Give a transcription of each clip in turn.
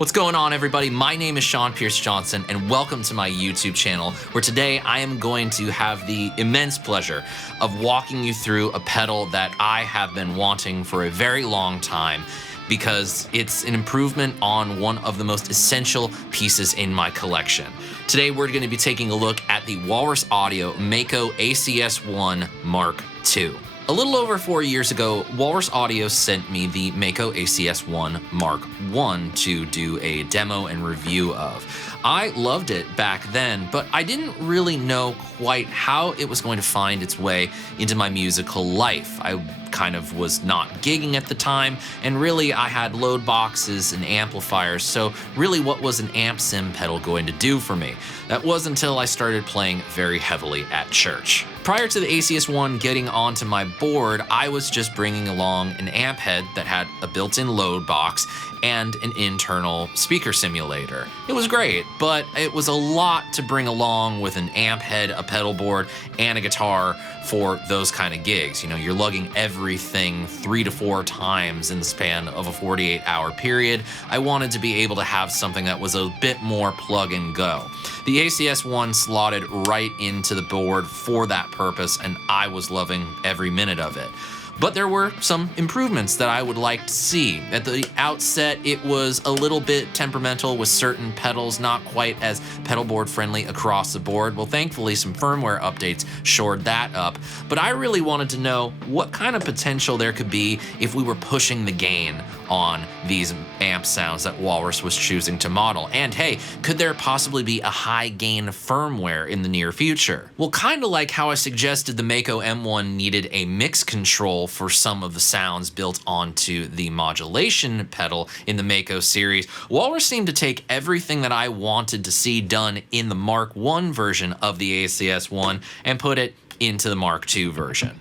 What's going on, everybody? My name is Sean Pierce Johnson, and welcome to my YouTube channel, where today I am going to have the immense pleasure of walking you through a pedal that I have been wanting for a very long time, because it's an improvement on one of the most essential pieces in my collection. Today we're going to be taking a look at the Walrus Audio Mako ACS1 mkII. A little over 4 years ago, Walrus Audio sent me the Mako ACS1 mkII to do a demo and review of. I loved it back then, but I didn't really know quite how it was going to find its way into my musical life. I kind of was not gigging at the time, and really I had load boxes and amplifiers, so really what was an amp sim pedal going to do for me? That was until I started playing very heavily at church. Prior to the ACS1 getting onto my board, I was just bringing along an amp head that had a built-in load box and an internal speaker simulator. It was great, but it was a lot to bring along with an amp head, a pedal board, and a guitar for those kind of gigs. You know, you're lugging everything 3 to 4 times in the span of a 48-hour period. I wanted to be able to have something that was a bit more plug and go. The ACS1 slotted right into the board for that purpose, and I was loving every minute of it. But there were some improvements that I would like to see. At the outset, it was a little bit temperamental with certain pedals, not quite as pedal board friendly across the board. Well, thankfully, some firmware updates shored that up. But I really wanted to know what kind of potential there could be if we were pushing the gain on these amp sounds that Walrus was choosing to model. And hey, could there possibly be a high gain firmware in the near future? Well, kind of like how I suggested the Mako M1 needed a mix control for some of the sounds built onto the modulation pedal in the Mako series, Walrus seemed to take everything that I wanted to see done in the Mark I version of the ACS1 and put it into the Mark II version.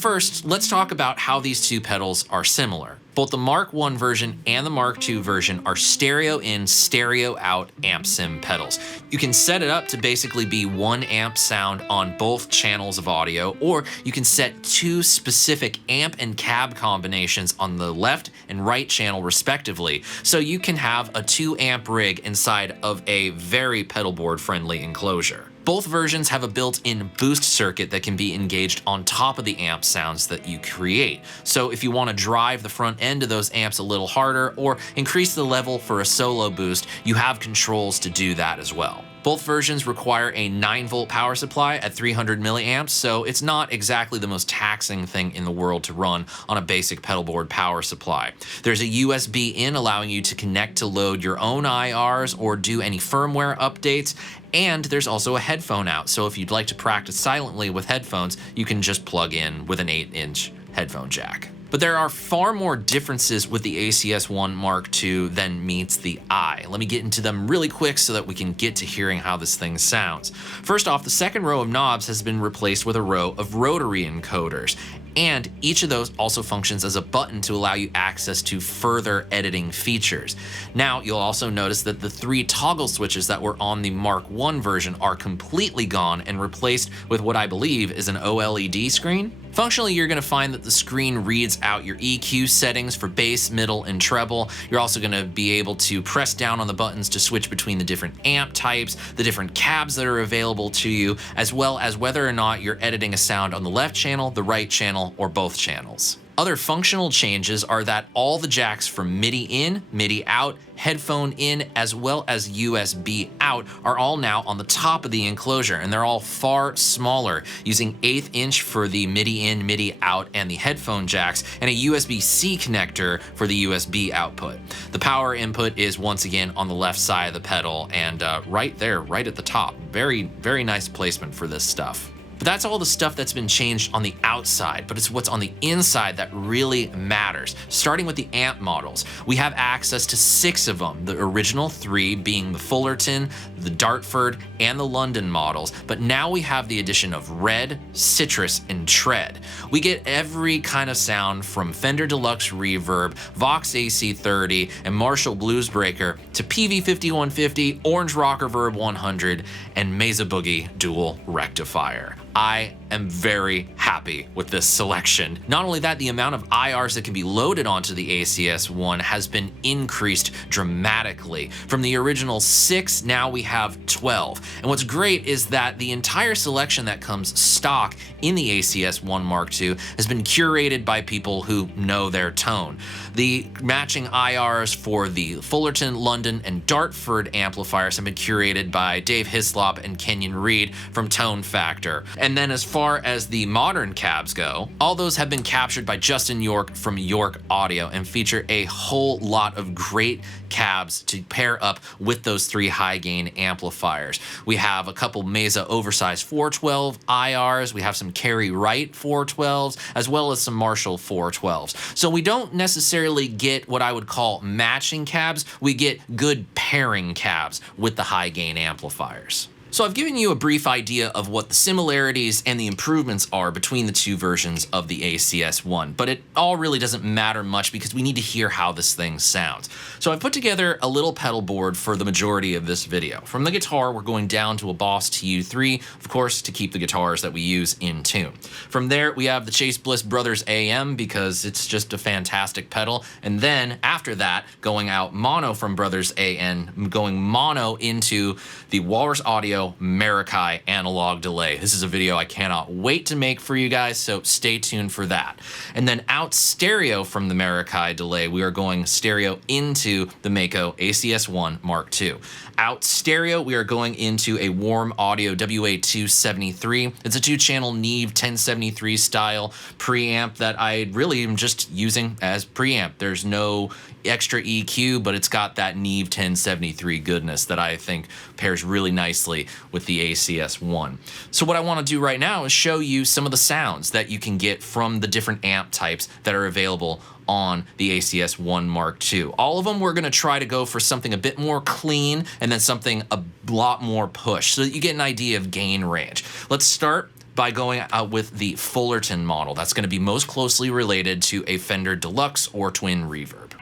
first, let's talk about how these two pedals are similar. Both the Mark I version and the Mark II version are stereo in, stereo out amp sim pedals. You can set it up to basically be 1 amp sound on both channels of audio, or you can set 2 specific amp and cab combinations on the left and right channel respectively, so you can have a 2 amp rig inside of a very pedal board friendly enclosure. Both versions have a built-in boost circuit that can be engaged on top of the amp sounds that you create. So if you want to drive the front end of those amps a little harder or increase the level for a solo boost, you have controls to do that as well. Both versions require a 9-volt power supply at 300 milliamps, so it's not exactly the most taxing thing in the world to run on a basic pedal board power supply. There's a USB in allowing you to connect to load your own IRs or do any firmware updates, and there's also a headphone out, so if you'd like to practice silently with headphones, you can just plug in with an 8-inch headphone jack. But there are far more differences with the ACS1 Mark II than meets the eye. Let me get into them really quick so that we can get to hearing how this thing sounds. First off, the second row of knobs has been replaced with a row of rotary encoders, and each of those also functions as a button to allow you access to further editing features. Now, you'll also notice that the 3 toggle switches that were on the Mark I version are completely gone and replaced with what I believe is an OLED screen. Functionally, you're going to find that the screen reads out your EQ settings for bass, middle, and treble. You're also going to be able to press down on the buttons to switch between the different amp types, the different cabs that are available to you, as well as whether or not you're editing a sound on the left channel, the right channel, or both channels. Other functional changes are that all the jacks from MIDI in, MIDI out, headphone in, as well as USB out are all now on the top of the enclosure, and they're all far smaller, using 1/8 inch for the MIDI in, MIDI out, and the headphone jacks, and a USB-C connector for the USB output. The power input is once again on the left side of the pedal, and right there, right at the top. Very, very nice placement for this stuff. But that's all the stuff that's been changed on the outside, but it's what's on the inside that really matters. Starting with the amp models, we have access to 6 of them, the original 3 being the Fullerton, the Dartford, and the London models, but now we have the addition of Red, Citrus, and Tread. We get every kind of sound from Fender Deluxe Reverb, Vox AC30, and Marshall Bluesbreaker to PV5150, Orange Rock Reverb 100, and Mesa Boogie Dual Rectifier. I am very happy with this selection. Not only that, the amount of IRs that can be loaded onto the ACS1 has been increased dramatically. From the original 6, now we have 12. And what's great is that the entire selection that comes stock in the ACS1 Mark II has been curated by people who know their tone. The matching IRs for the Fullerton, London, and Dartford amplifiers have been curated by Dave Hislop and Kenyon Reed from Tone Factor. And then as far as the modern cabs go, all those have been captured by Justin York from York Audio and feature a whole lot of great cabs to pair up with those 3 high gain amplifiers. We have a couple Mesa oversized 412 IRs, we have some Carey Wright 412s, as well as some Marshall 412s. So we don't necessarily get what I would call matching cabs, we get good pairing cabs with the high gain amplifiers. So I've given you a brief idea of what the similarities and the improvements are between the 2 versions of the ACS1, but it all really doesn't matter much because we need to hear how this thing sounds. So I've put together a little pedal board for the majority of this video. From the guitar, we're going down to a Boss TU3, of course, to keep the guitars that we use in tune. From there, we have the Chase Bliss Brothers AM because it's just a fantastic pedal, and then after that, going out mono from Brothers AN, going mono into the Walrus Audio mkII analog delay. This is a video I cannot wait to make for you guys, so stay tuned for that. And then out stereo from the mkII delay, we are going stereo into the Mako ACS1 Mark II. Out stereo, we are going into a Warm Audio WA273. It's a 2-channel Neve 1073 style preamp that I really am just using as preamp. There's no extra EQ, but it's got that Neve 1073 goodness that I think pairs really nicely with the ACS1. So what I want to do right now is show you some of the sounds that you can get from the different amp types that are available on the ACS1 Mark II. All of them we're going to try to go for something a bit more clean and then something a lot more push so that you get an idea of gain range. Let's start by going out with the Fullerton model. That's going to be most closely related to a Fender Deluxe or Twin Reverb.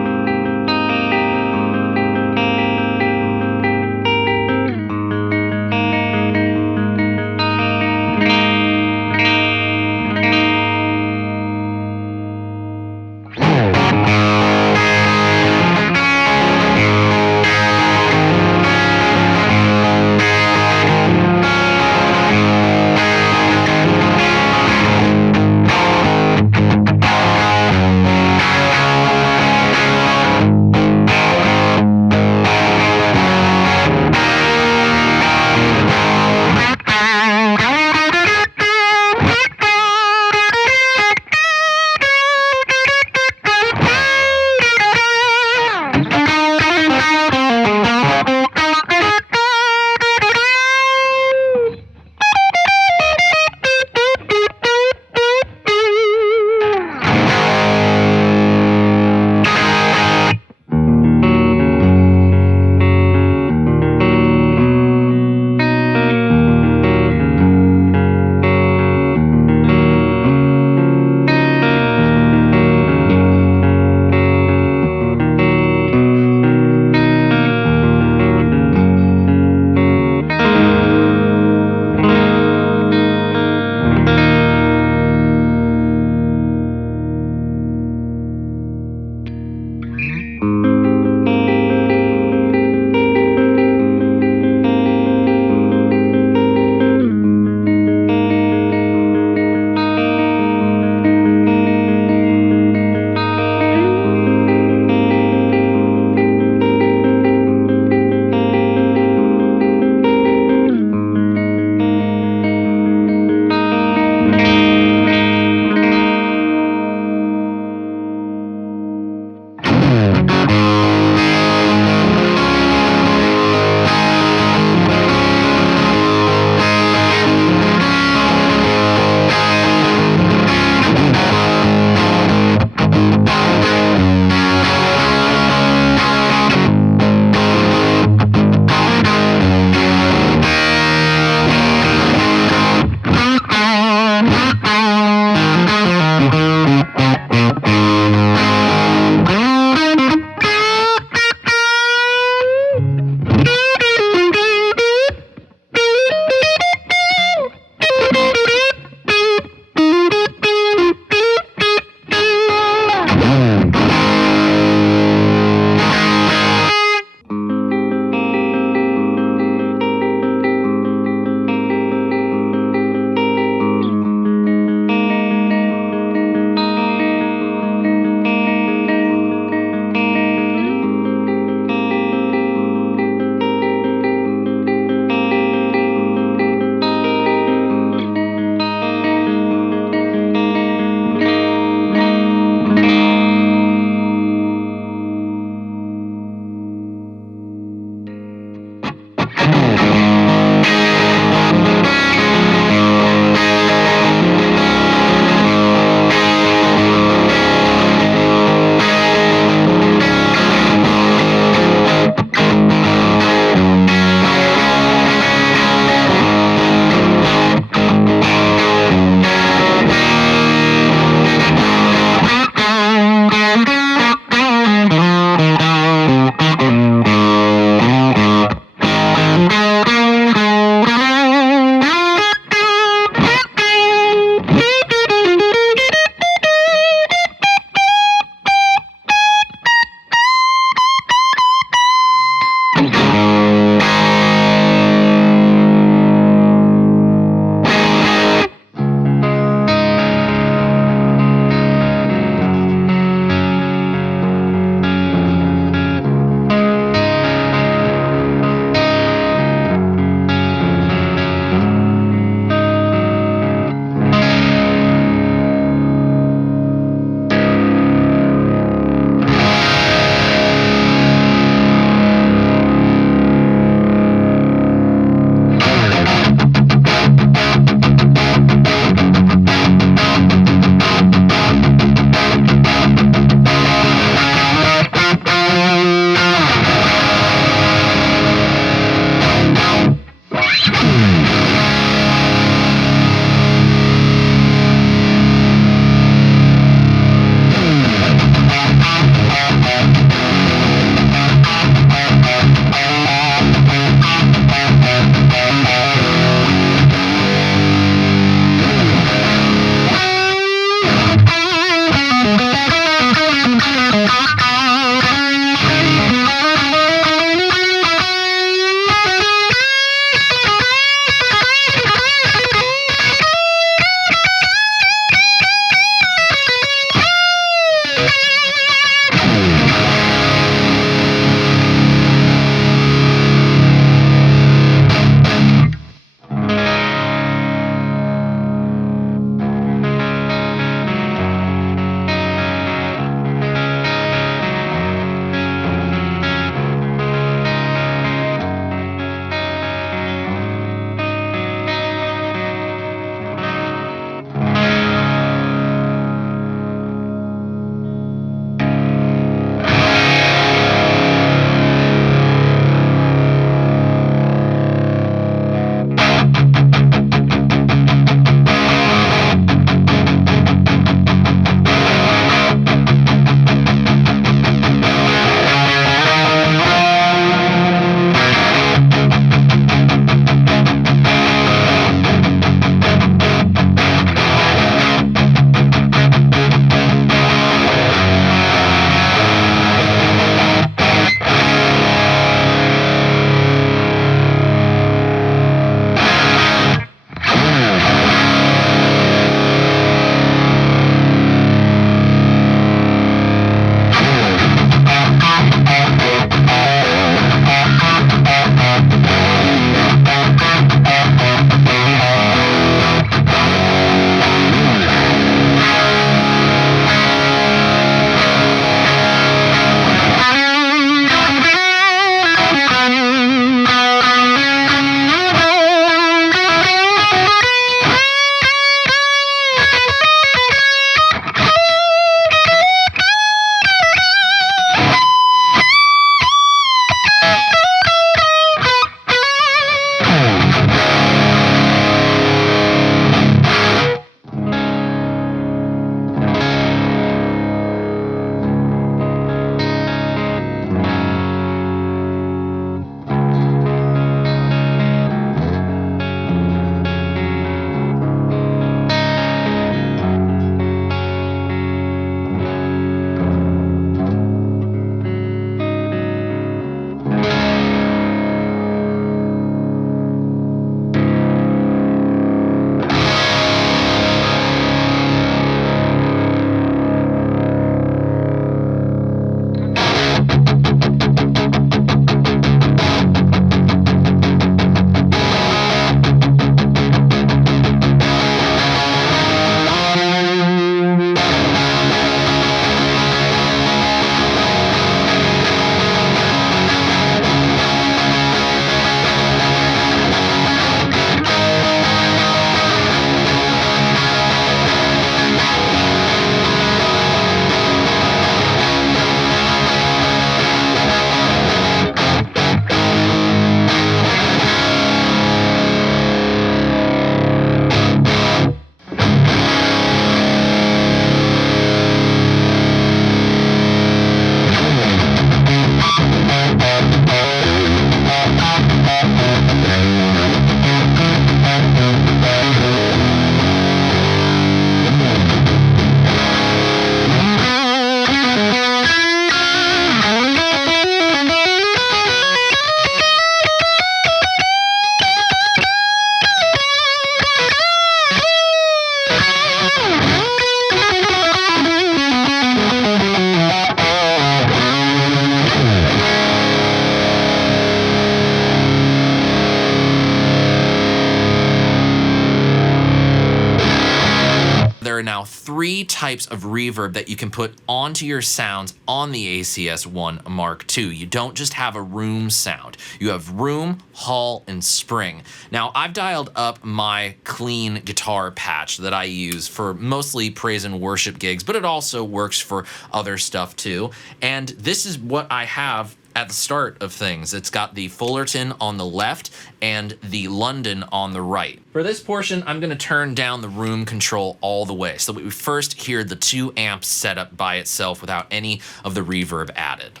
now 3 types of reverb that you can put onto your sounds on the ACS1 mkII. You don't just have a room sound. You have room, hall, and spring. Now, I've dialed up my clean guitar patch that I use for mostly praise and worship gigs, but it also works for other stuff too. And this is what I have at the start of things. It's got the Fullerton on the left and the London on the right. For this portion, I'm going to turn down the room control all the way so that we first hear the 2 amps set up by itself without any of the reverb added.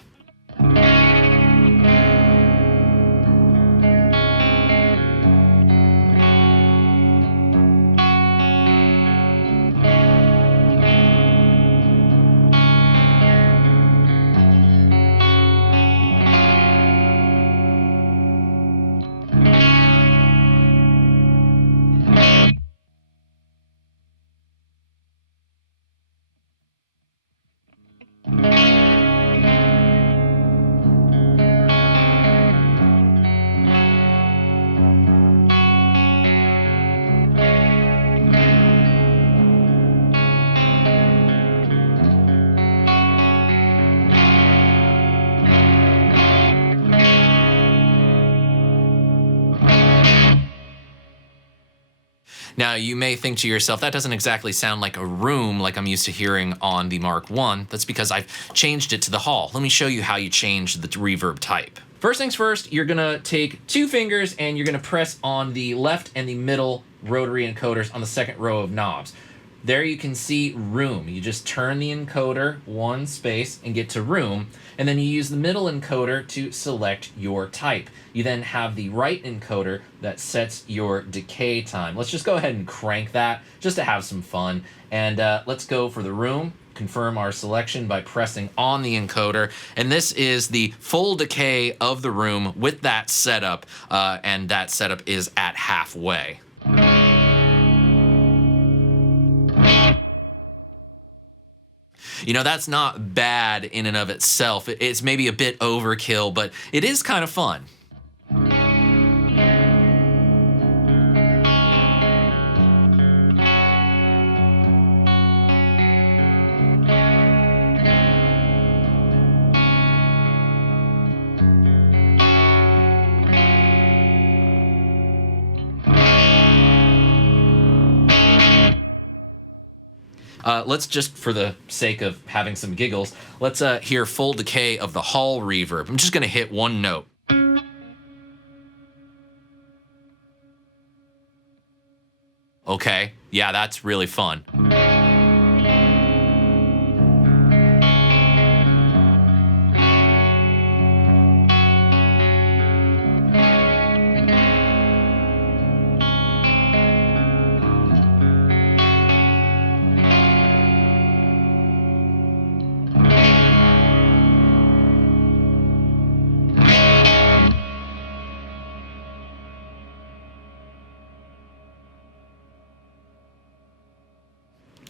Now, you may think to yourself, that doesn't exactly sound like a room like I'm used to hearing on the Mark I. That's because I've changed it to the hall. Let me show you how you change the reverb type. First things first, you're gonna take 2 fingers and you're gonna press on the left and the middle rotary encoders on the second row of knobs. There you can see room. You just turn the encoder 1 space and get to room, and then you use the middle encoder to select your type. You then have the right encoder that sets your decay time. Let's just go ahead and crank that just to have some fun. And let's go for the room. Confirm our selection by pressing on the encoder. And this is the full decay of the room with that setup, and that setup is at halfway. You know, that's not bad in and of itself. It's maybe a bit overkill, but it is kind of fun. Let's just, for the sake of having some giggles, let's hear full decay of the hall reverb. I'm just gonna hit 1 note. Okay, yeah, that's really fun.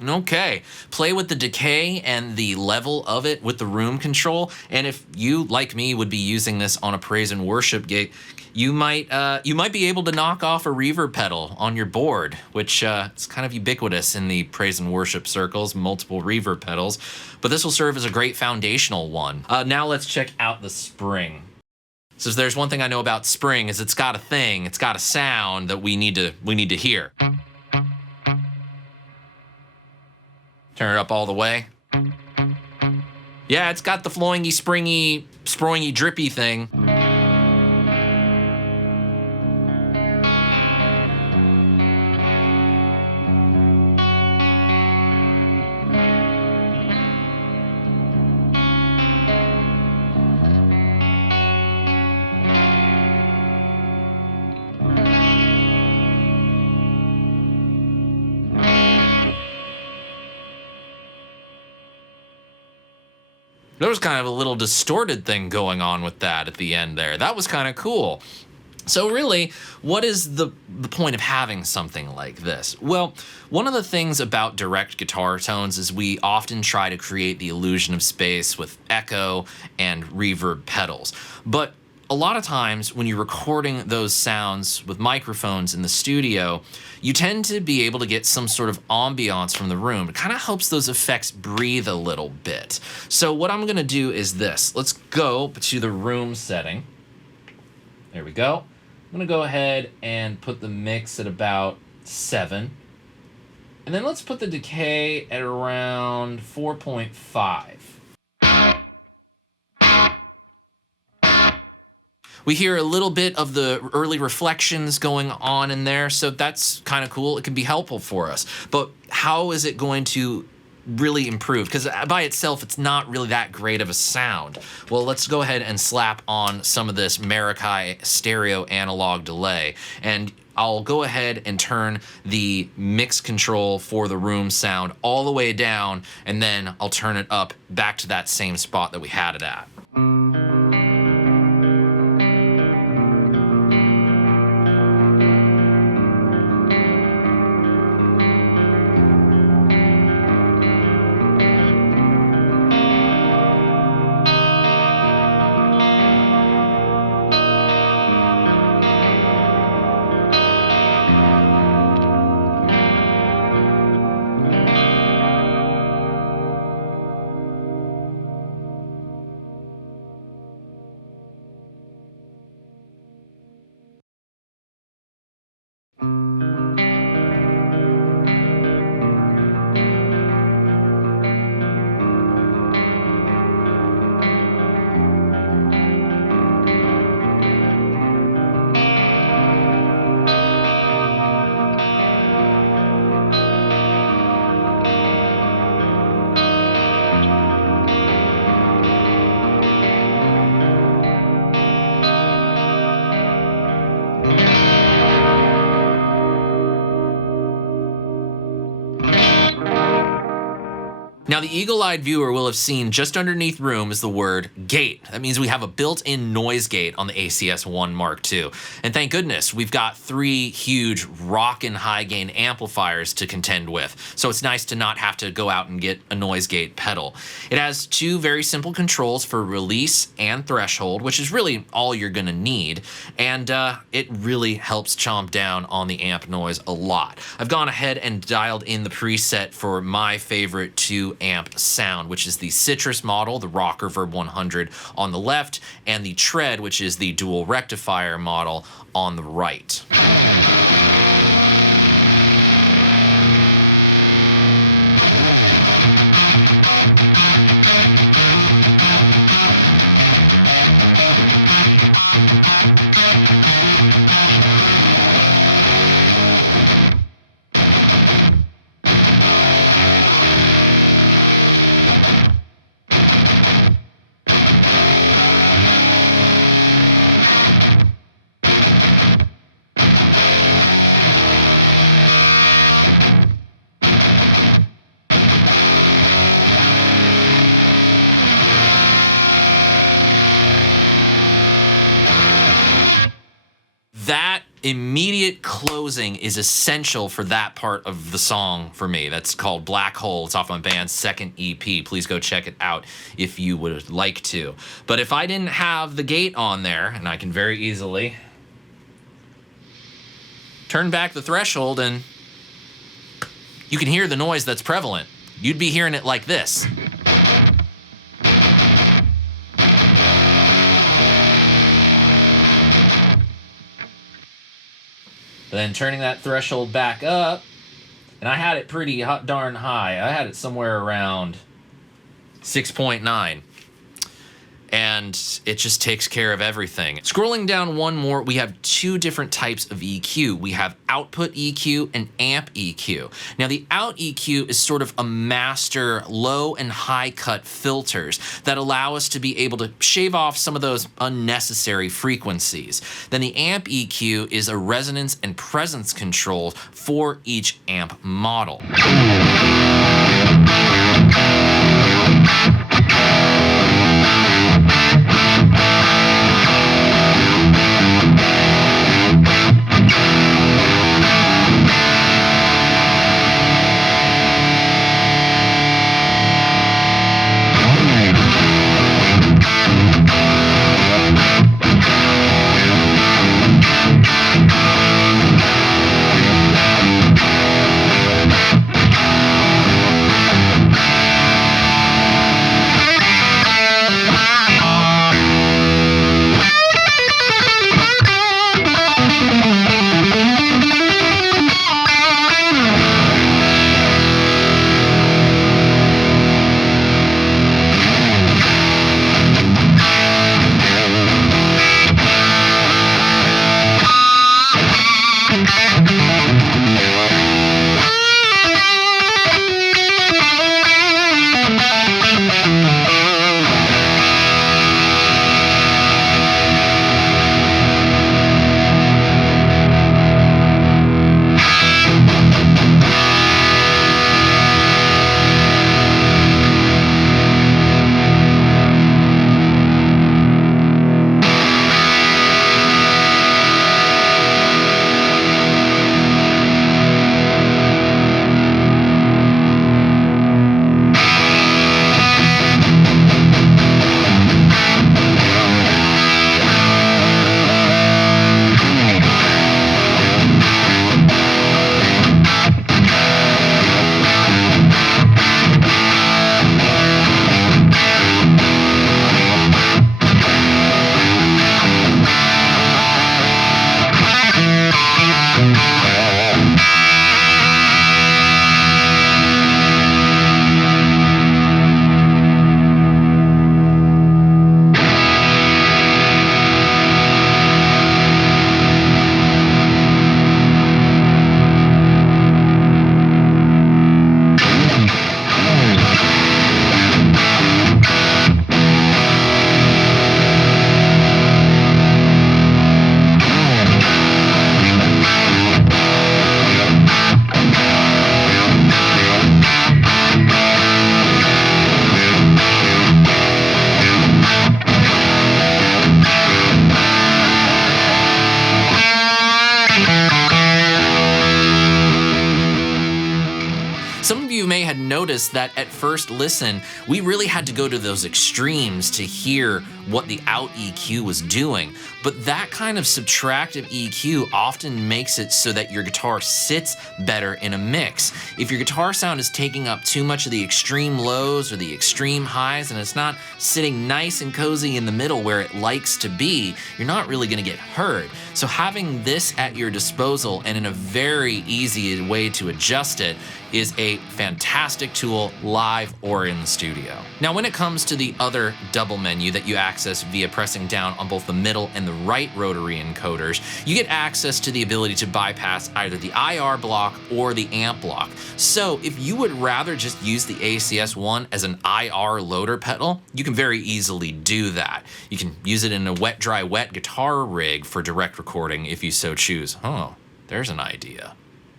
Okay, play with the decay and the level of it with the room control. And if you, like me, would be using this on a praise and worship gig, you might be able to knock off a reverb pedal on your board, which is kind of ubiquitous in the praise and worship circles, multiple reverb pedals. But this will serve as a great foundational one. Now let's check out the spring. So if there's one thing I know about spring is it's got a thing, it's got a sound that we need to hear. Turn it up all the way. Yeah, it's got the floingy, springy, sproingy, drippy thing. There was kind of a little distorted thing going on with that at the end there. That was kind of cool. So really, what is the point of having something like this? Well, one of the things about direct guitar tones is we often try to create the illusion of space with echo and reverb pedals. But a lot of times when you're recording those sounds with microphones in the studio, you tend to be able to get some sort of ambiance from the room. It kind of helps those effects breathe a little bit. So what I'm gonna do is this. Let's go to the room setting. There we go. I'm gonna go ahead and put the mix at about 7. And then let's put the decay at around 4.5. We hear a little bit of the early reflections going on in there, so that's kind of cool. It can be helpful for us. But how is it going to really improve? Because by itself, it's not really that great of a sound. Well, let's go ahead and slap on some of this mkII stereo analog delay. And I'll go ahead and turn the mix control for the room sound all the way down, and then I'll turn it up back to that same spot that we had it at. Now, the eagle-eyed viewer will have seen just underneath room is the word gate. That means we have a built-in noise gate on the ACS1 mkII. And thank goodness, we've got 3 huge rockin' high-gain amplifiers to contend with. So it's nice to not have to go out and get a noise gate pedal. It has 2 very simple controls for release and threshold, which is really all you're gonna need. And it really helps chomp down on the amp noise a lot. I've gone ahead and dialed in the preset for my favorite 2 amp sound, which is the Citrus model, the Rock Reverb 100 on the left, and the Tread, which is the dual rectifier model on the right. That immediate closing is essential for that part of the song for me. That's called Black Hole. It's off my band's second EP. Please go check it out if you would like to. But if I didn't have the gate on there, and I can very easily turn back the threshold and you can hear the noise that's prevalent. You'd be hearing it like this. Then turning that threshold back up, and I had it pretty darn high. I had it somewhere around 6.9. And it just takes care of everything. Scrolling down one more, we have 2 different types of EQ. We have output EQ and amp EQ. Now the out EQ is sort of a master low and high cut filters that allow us to be able to shave off some of those unnecessary frequencies. Then the amp EQ is a resonance and presence control for each amp model. Some of you may have noticed that at first listen, we really had to go to those extremes to hear what the out EQ was doing. But that kind of subtractive EQ often makes it so that your guitar sits better in a mix. If your guitar sound is taking up too much of the extreme lows or the extreme highs and it's not sitting nice and cozy in the middle where it likes to be, you're not really going to get heard. So having this at your disposal and in a very easy way to adjust it is a fantastic tool live or in the studio. Now, when it comes to the other double menu that you access via pressing down on both the middle and the right rotary encoders, you get access to the ability to bypass either the IR block or the amp block. So if you would rather just use the ACS1 as an IR loader pedal, you can very easily do that. You can use it in a wet, dry, wet guitar rig for direct recording if you so choose. Oh, there's an idea.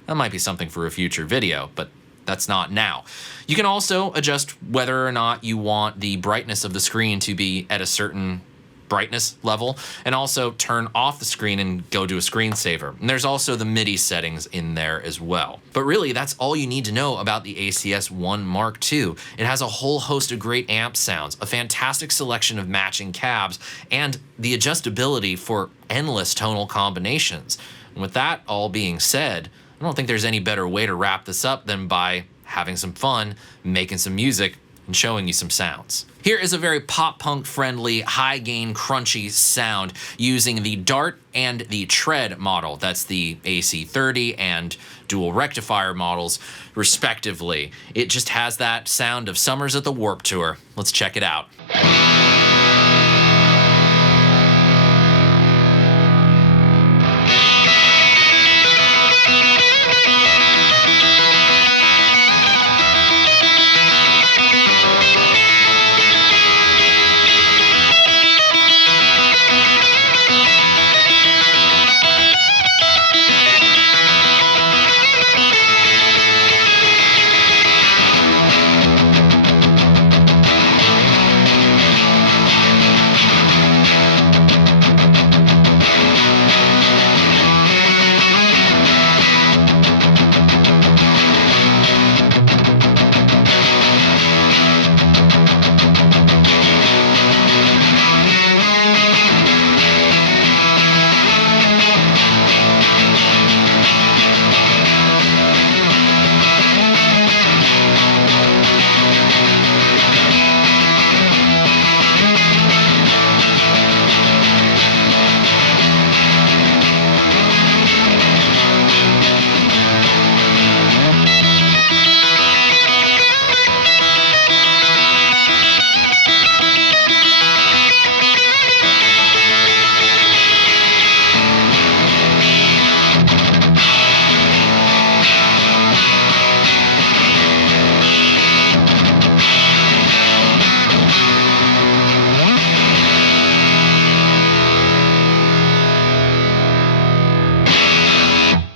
That might be something for a future video, but that's not now. You can also adjust whether or not you want the brightness of the screen to be at a certain brightness level, and also turn off the screen and go to a screensaver. And there's also the MIDI settings in there as well. But really, that's all you need to know about the ACS1 mkII. It has a whole host of great amp sounds, a fantastic selection of matching cabs, and the adjustability for endless tonal combinations. And with that all being said, I don't think there's any better way to wrap this up than by having some fun, making some music, and showing you some sounds. Here is a very pop-punk friendly, high-gain, crunchy sound using the Dart and the Tread model. That's the AC30 and dual rectifier models, respectively. It just has that sound of Summers at the Warped Tour. Let's check it out.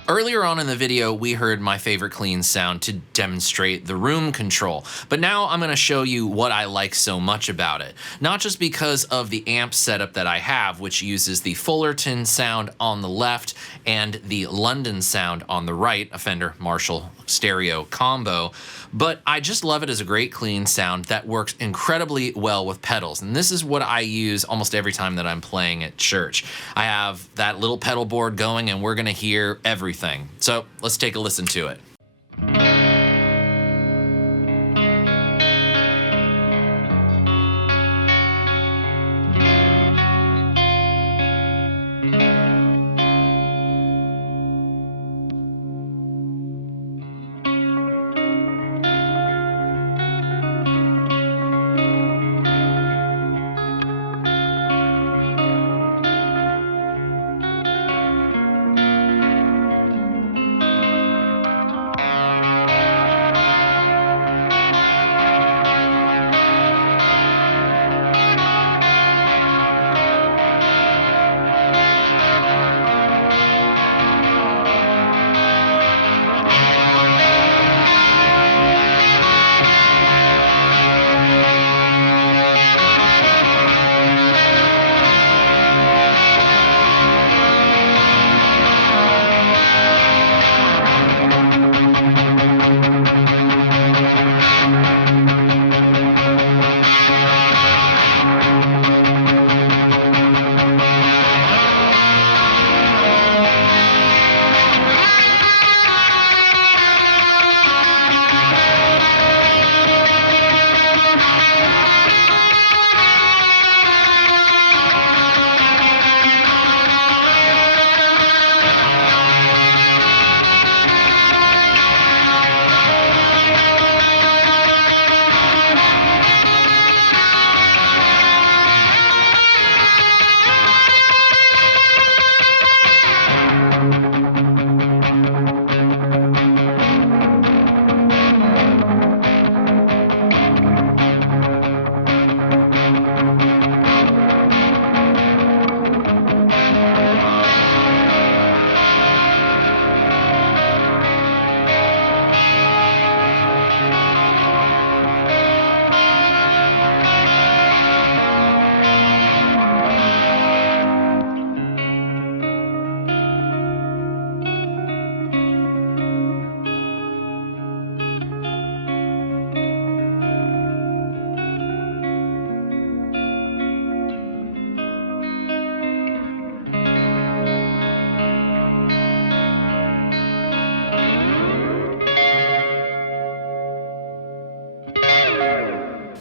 Earlier on in the video, we heard my favorite clean sound to demonstrate the room control, but now I'm going to show you what I like so much about it. Not just because of the amp setup that I have, which uses the Fullerton sound on the left and the London sound on the right, a Fender Marshall stereo combo, but I just love it as a great clean sound that works incredibly well with pedals. And this is what I use almost every time that I'm playing at church. I have that little pedal board going and we're gonna hear everything. So let's take a listen to it.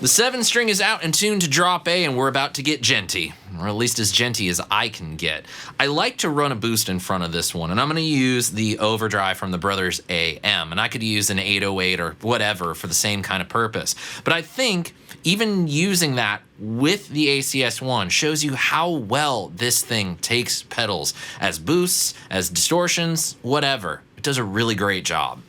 The 7 string is out and tuned to drop A, and we're about to get genty, or at least as genty as I can get. I like to run a boost in front of this one, and I'm going to use the overdrive from the Brothers AM, and I could use an 808 or whatever for the same kind of purpose. But I think even using that with the ACS1 shows you how well this thing takes pedals as boosts, as distortions, whatever. It does a really great job.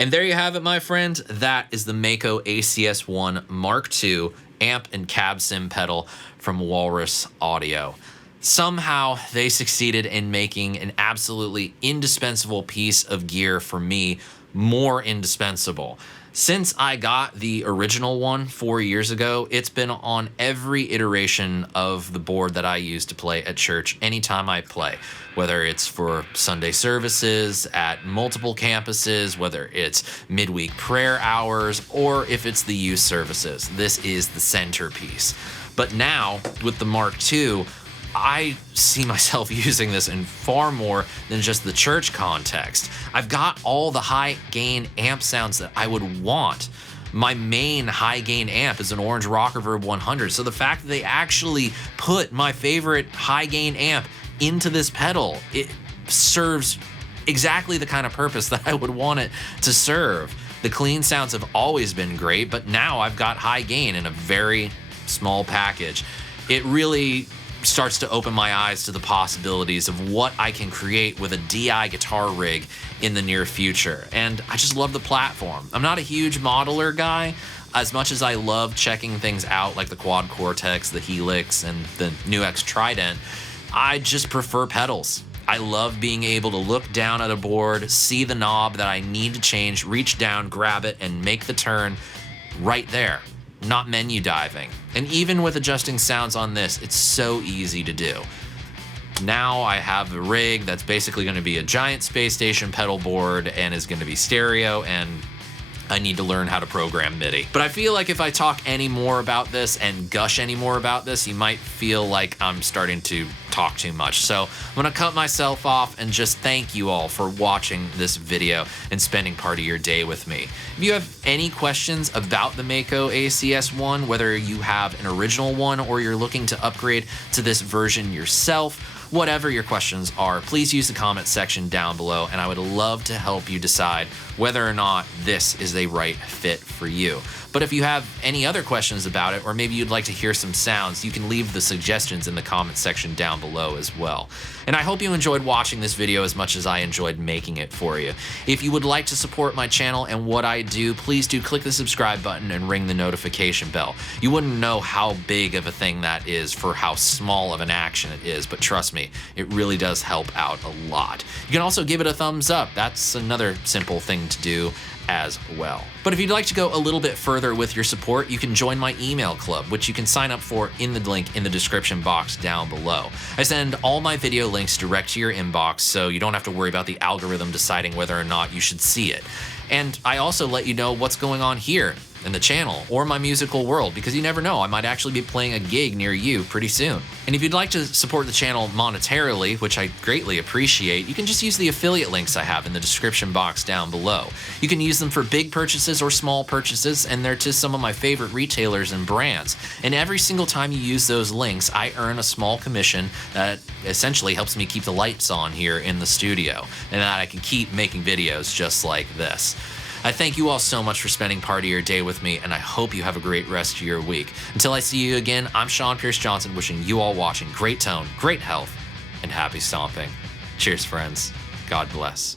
And there you have it, my friends. That is the Mako ACS1 mkII amp and cab sim pedal from Walrus Audio. Somehow they succeeded in making an absolutely indispensable piece of gear for me more indispensable. Since I got the original one 4 years ago, it's been on every iteration of the board that I use to play at church anytime I play, whether it's for Sunday services at multiple campuses, whether it's midweek prayer hours, or if it's the youth services. This is the centerpiece. But now with the Mark II, I see myself using this in far more than just the church context. I've got all the high gain amp sounds that I would want. My main high gain amp is an Orange Rock Reverb 100, so the fact that they actually put my favorite high gain amp into this pedal, it serves exactly the kind of purpose that I would want it to serve. The clean sounds have always been great, but now I've got high gain in a very small package. It really starts to open my eyes to the possibilities of what I can create with a DI guitar rig in the near future. And I just love the platform. I'm not a huge modeler guy, as much as I love checking things out like the Quad Cortex, the Helix, and the NuX Trident. I just prefer pedals. I love being able to look down at a board, see the knob that I need to change, reach down, grab it, and make the turn right there. Not menu diving. And even with adjusting sounds on this, it's so easy to do. Now I have a rig that's basically going to be a giant space station pedal board and is going to be stereo, and I need to learn how to program MIDI. But I feel like if I talk any more about this and gush any more about this, you might feel like I'm starting to talk too much. So I'm gonna cut myself off and just thank you all for watching this video and spending part of your day with me. If you have any questions about the Mako ACS1, whether you have an original one or you're looking to upgrade to this version yourself, whatever your questions are, please use the comment section down below, and I would love to help you decide whether or not this is a right fit for you. But if you have any other questions about it, or maybe you'd like to hear some sounds, you can leave the suggestions in the comment section down below as well. And I hope you enjoyed watching this video as much as I enjoyed making it for you. If you would like to support my channel and what I do, please do click the subscribe button and ring the notification bell. You wouldn't know how big of a thing that is for how small of an action it is, but trust me, it really does help out a lot. You can also give it a thumbs up. That's another simple thing to do as well. But if you'd like to go a little bit further with your support, you can join my email club, which you can sign up for in the link in the description box down below. I send all my video links direct to your inbox, so you don't have to worry about the algorithm deciding whether or not you should see it. And I also let you know what's going on here in the channel or my musical world, because you never know, I might actually be playing a gig near you pretty soon. And if you'd like to support the channel monetarily, which I greatly appreciate, you can just use the affiliate links I have in the description box down below. You can use them for big purchases or small purchases, and they're to some of my favorite retailers and brands. And every single time you use those links, I earn a small commission that essentially helps me keep the lights on here in the studio, and that I can keep making videos just like this. I thank you all so much for spending part of your day with me, and I hope you have a great rest of your week. Until I see you again, I'm Sean Pierce Johnson, wishing you all watching great tone, great health, and happy stomping. Cheers, friends. God bless.